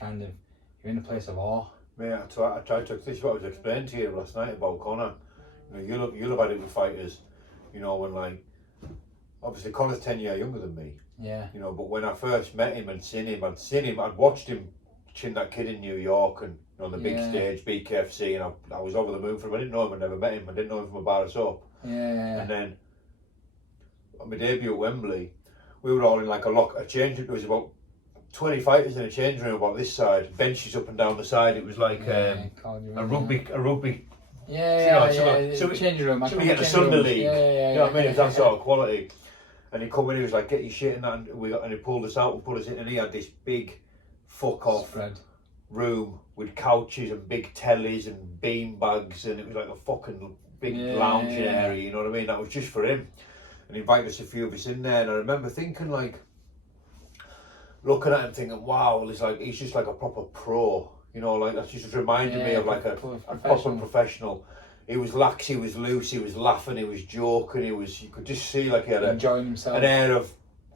you're in a place of awe. Mate, I tried to. This is what I was explaining to you last night about Connor. You know, you'll have had it with fighters. You know, when like, obviously Connor's 10 years younger than me. Yeah. You know, but when I first met him and seen him, I'd watched him chin that kid in New York and on the big stage, BKFC, and I was over the moon for him. I didn't know him, I never met him. I didn't know him from a bar of soap. Yeah. And then on my debut at Wembley, we were all in like a change room. There was about 20 fighters in a change room about this side, benches up and down the side. It was like a rugby. So change room. So we get the Sunday League. Yeah, you know what I mean? It was that sort of quality. And he come in, he was like, "Get your shit in that," and he pulled us out and put us in, and he had this big fuck off spread room with couches and big tellies and bean bags, and it was like a fucking big lounging area, you know what I mean? That was just for him. And he invited us, a few of us in there, and I remember thinking, like, looking at him thinking, wow, he's just like a proper pro, you know, like that just reminded me of like a proper professional. He was lax, he was loose, he was laughing, he was joking, you could just see like he had enjoying himself, an air of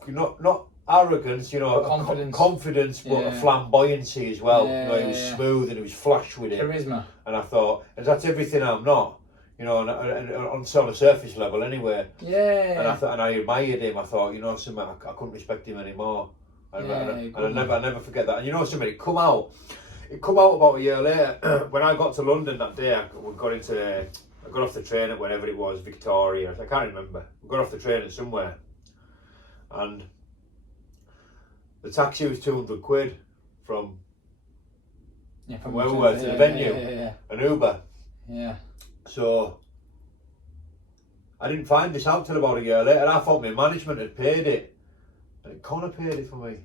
not arrogance, you know, confidence, but a flamboyancy as well. You know, he was smooth and he was flash with it. Charisma. And I thought, and that's everything I'm not, you know, and on sort of surface level anyway. Yeah. And I thought, and I admired him. I thought, you know, something I couldn't respect him anymore. And I never forget that. And you know something, it come out about a year later. When I got to London that day, I got off the train at wherever it was, Victoria, I can't remember. We got off the train at somewhere, and the taxi was 200 quid from where we were to the venue, an Uber. Yeah. So I didn't find this out till about a year later. I thought my management had paid it, and Connor paid it for me.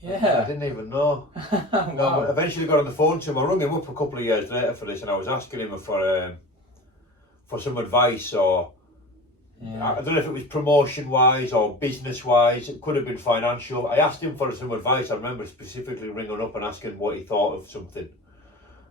Yeah. I didn't even know. Wow. No, I eventually got on the phone to him. I rung him up a couple of years later for this, and I was asking him for some advice, or I don't know if it was promotion wise or business wise. It could have been financial. I asked him for some advice. I remember specifically ringing up and asking what he thought of something,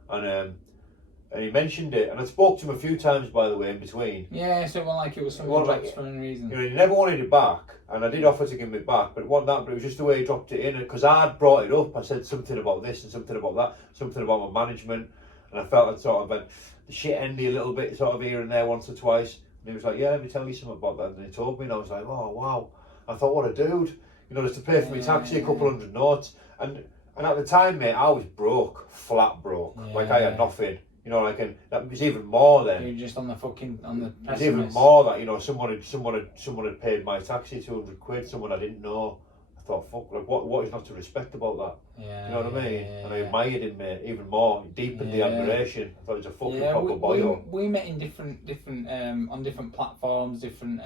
and he mentioned it, and I spoke to him a few times, by the way, in between. Yeah, so it was something dropped for any reason. You know, he never wanted it back, and I did offer to give him it back, but it wasn't that. But it was just the way he dropped it in, because I'd brought it up. I said something about this and something about that, something about my management, and I felt I'd sort of been the shit endy a little bit, sort of here and there, once or twice. And he was like, "Yeah, let me tell you something about that." And he told me, and I was like, "Oh wow!" I thought, "What a dude!" You know, just to pay for my taxi, a couple hundred notes, and at the time, mate, I was broke, flat broke, like I had nothing. You know, like, and that was even more then. You're just on the It was even more that, you know, someone had paid my taxi 200 quid, someone I didn't know. I thought, fuck, like, what is not to respect about that? Yeah. You know what I mean? And I admired him, mate, even more. It deepened the admiration. I thought he was a fucking proper boy. We met in different on different platforms, different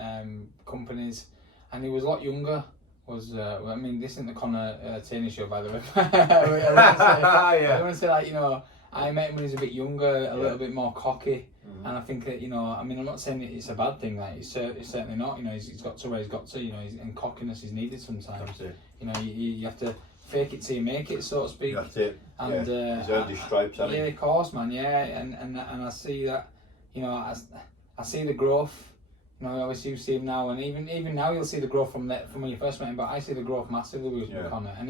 companies, and he was a lot younger. I mean, this isn't the Connor Tierney show, by the way. I want to say, like, you know, I met him when he was a bit younger, a little bit more cocky, and I think that, you know, I mean, I'm not saying it's a bad thing, like, it's certainly not, you know, he's got to where he's got to, you know, and cockiness is needed sometimes. You know, you have to fake it till you make it, so to speak. That's it. And he's earned his stripes, hasn't he? Yeah, of course, man, and I see that, you know, I see the growth. You know, obviously you see him now, and even now you'll see the growth from when you first met him, but I see the growth massively with Connor, and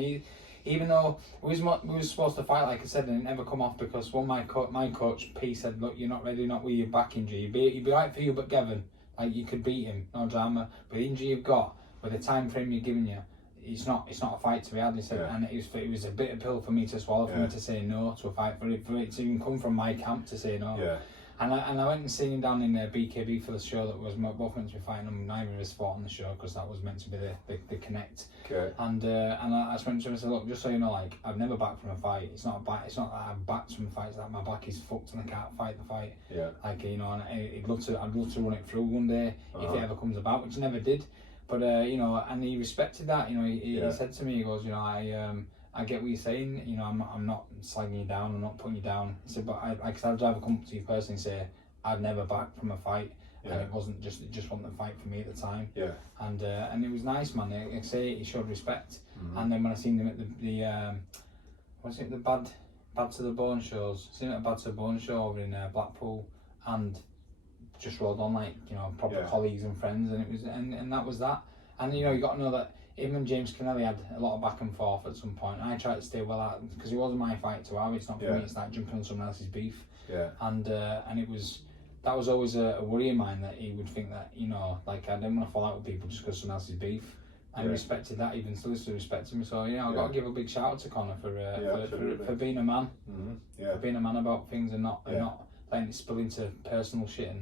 even though we was supposed to fight, like I said, and it never come off because my coach P said, "Look, you're not ready, not with your back injury. You'd be right for you, but Gavin, like, you could beat him, no drama. But the injury you've got, with the time frame you're giving you, it's not a fight to be had." He said, and it was a bitter pill for me to swallow, for me to say no to a fight, for it to even come from my camp to say no. Yeah. And I went and seen him down in BKB for the show that was both meant to be fighting him. Neither of us fought on the show because that was meant to be the connect. Okay. And I just went to him and said, "Look, just so you know, like, I've never backed from a fight. It's not that I've backed from a fight. It's that my back is fucked and I can't fight the fight." Yeah. Like, you know, and I'd love to run it through one day if it ever comes about, which never did. But you know, and he respected that. You know, he said to me, he goes, "You know, I get what you're saying, you know, I'm not slagging you down, I'm not putting you down." He said, "But I'd drive a company to you personally and say, I'd never backed from a fight, and it wasn't just wasn't the fight for me at the time." Yeah. And it was nice, man. Like I say, he showed respect. And then when I seen him at the Bad to the Bone shows, seen him at Bad to the Bone show over in Blackpool, and just rolled on like, you know, proper colleagues and friends, and it was and that was that. And you know, you got to know that him and James Kennelly had a lot of back and forth at some point. I tried to stay well out because it wasn't my fight to have. It's not for me. It's like jumping on someone else's beef. Yeah. And it was. That was always a worry of mine, that he would think that, you know, like I didn't want to fall out with people just because someone else's beef. And respected that, even still respected me. So, you know, I've got to give a big shout out to Connor for being a man. Mm-hmm. For being a man about things and not letting it spill into personal shit. And